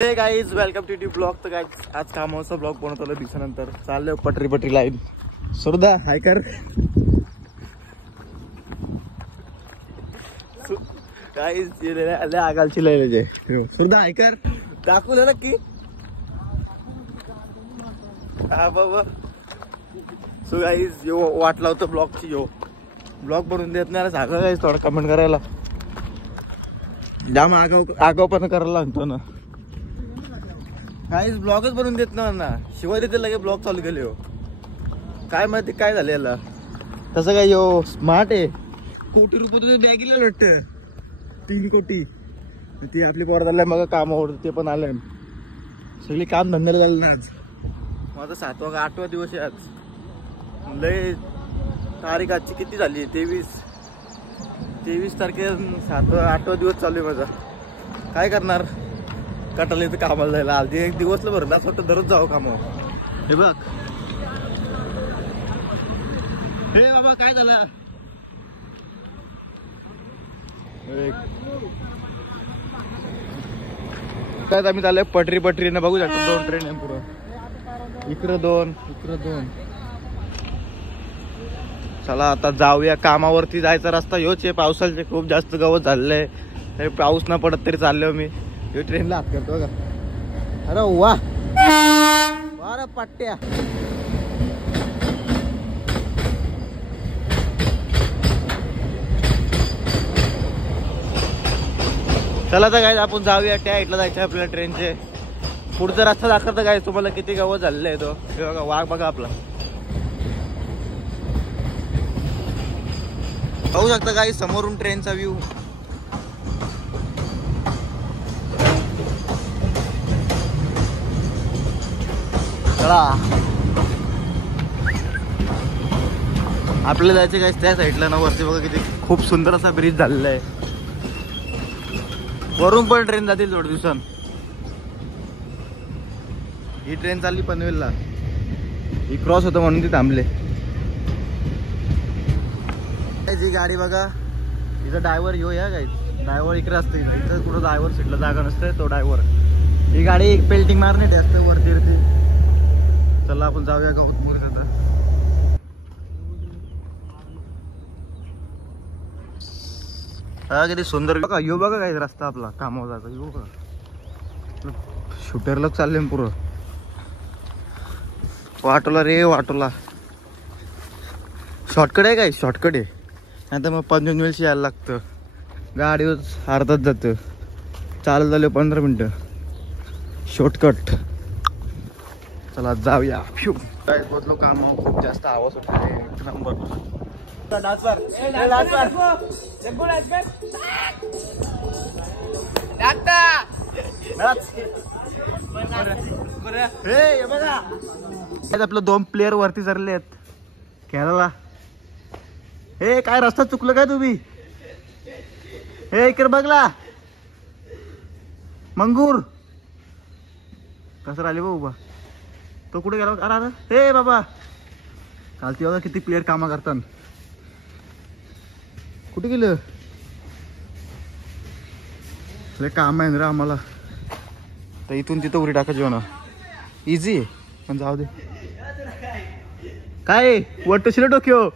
हे guys welcome to T blog. तर guys आज कामाचा ब्लॉग बनवतो दिवसानंतर चाललं पटरी लाईन. सुरदा हाय कर गाईज आगालची लाईन सुरदा हाय कर दाखवलं नक्की. हा बाबा सो गाईज यो वाट लावतो ब्लॉगची. यो ब्लॉग बनवून देत नाही सांगा गाईज थोडं कमेंट करायला. जाम आगाव पण करायला लागतो ना काहीच. ब्लॉगच बनवून देत ना शिवाय देते लगे ब्लॉग चालू केले. हो काय माहिती काय झालं याला. तसं काय यो स्मार्ट आहे. कोटी रुपये बॅगीला वाटत 3 कोटी. ती आपली पोर झाल्या मग काम आवडतं ते पण आलं. सगळी काम धंद्याला झालं ना. आज माझा 7वा का 8वा दिवस आहे आज. लय तारीख आजची किती झाली 23 तारखे 7वा 8वा दिवस चालू आहे माझा. काय करणार कटाला इथं कामाला जायला. आज एक दिवसला भरला असं वाटतं दररोज जावं कामावर. हे बघ हे बाबा काय झालं. काय आम्ही चाललोय पटरीने बघू शकतो. 2 ट्रेन आहे पुढं. इकडं 2 चला आता जाऊया कामावरती. जायचा रस्ता ह्योच आहे. पावसाचे खूप जास्त गवत झालेलं आहे. पाऊस न पडत तरी चाललोय मी. हे ट्रेनला हात करतो बघा. अरे वा वा पट्ट्या. चला तर काय आपण जाऊया. त्या साईडला जायचं आपल्याला ट्रेनचे. पुढचा रस्ता दाखवता काय तुम्हाला किती गवत झालेला आहे. तो हे बघा वाघ बघा आपला. पाहू शकता काही समोरून ट्रेनचा व्ह्यू. आपल्याला जायचं काय त्या साईडला ना वरती बघा किती खूप सुंदर असा ब्रिज झालेला आहे. वरून पण ट्रेन जातील थोड्या दिवसांत. ही ट्रेन चालली पनवेलला. ही क्रॉस होतं म्हणून ती थांबले. जी गाडी बघा इथं ड्रायव्हर येऊ या काय. ड्रायव्हर इकडे असते. इथं कुठं ड्रायव्हर सीटला जागा नसते. तो ड्रायव्हर. ही गाडी पेल्टिंग मारण्याची असते वरती. चला आपण जाऊया गवत मोर. हा किती सुंदर बघा. यो बघा काय रस्ता आपला कामावर जायचा. यो बघा शूटरला चालले पुरं. वाटोला रे वाटोला. शॉर्टकट आहे काय. शॉर्टकट आहे नाही तर मग पनवेलशी यायला लागतं. गाडीवर अर्धाच जातं. चालत झालं 15 मिनिटं. शॉर्टकट. चला जाऊया. काय बदलो काम खूप जास्त आवाज होतो. नंबर आपलं 2 प्लेयर वरती चढले आहेत खेळायला. हे काय रस्ता चुकलं काय तुम्ही. हे इकडे बघला मंगूर कसं राहिले बाबा. तो कुठे गेला. अरे हे बाबा कालती बघा किती प्लेयर कामा करतात. कुठे गेलं. काम आहे ना आम्हाला. तर इथून तिथं उडी टाकायची ना. इझी आहे पण जाऊ दे. काय वटशिला डोक्यो.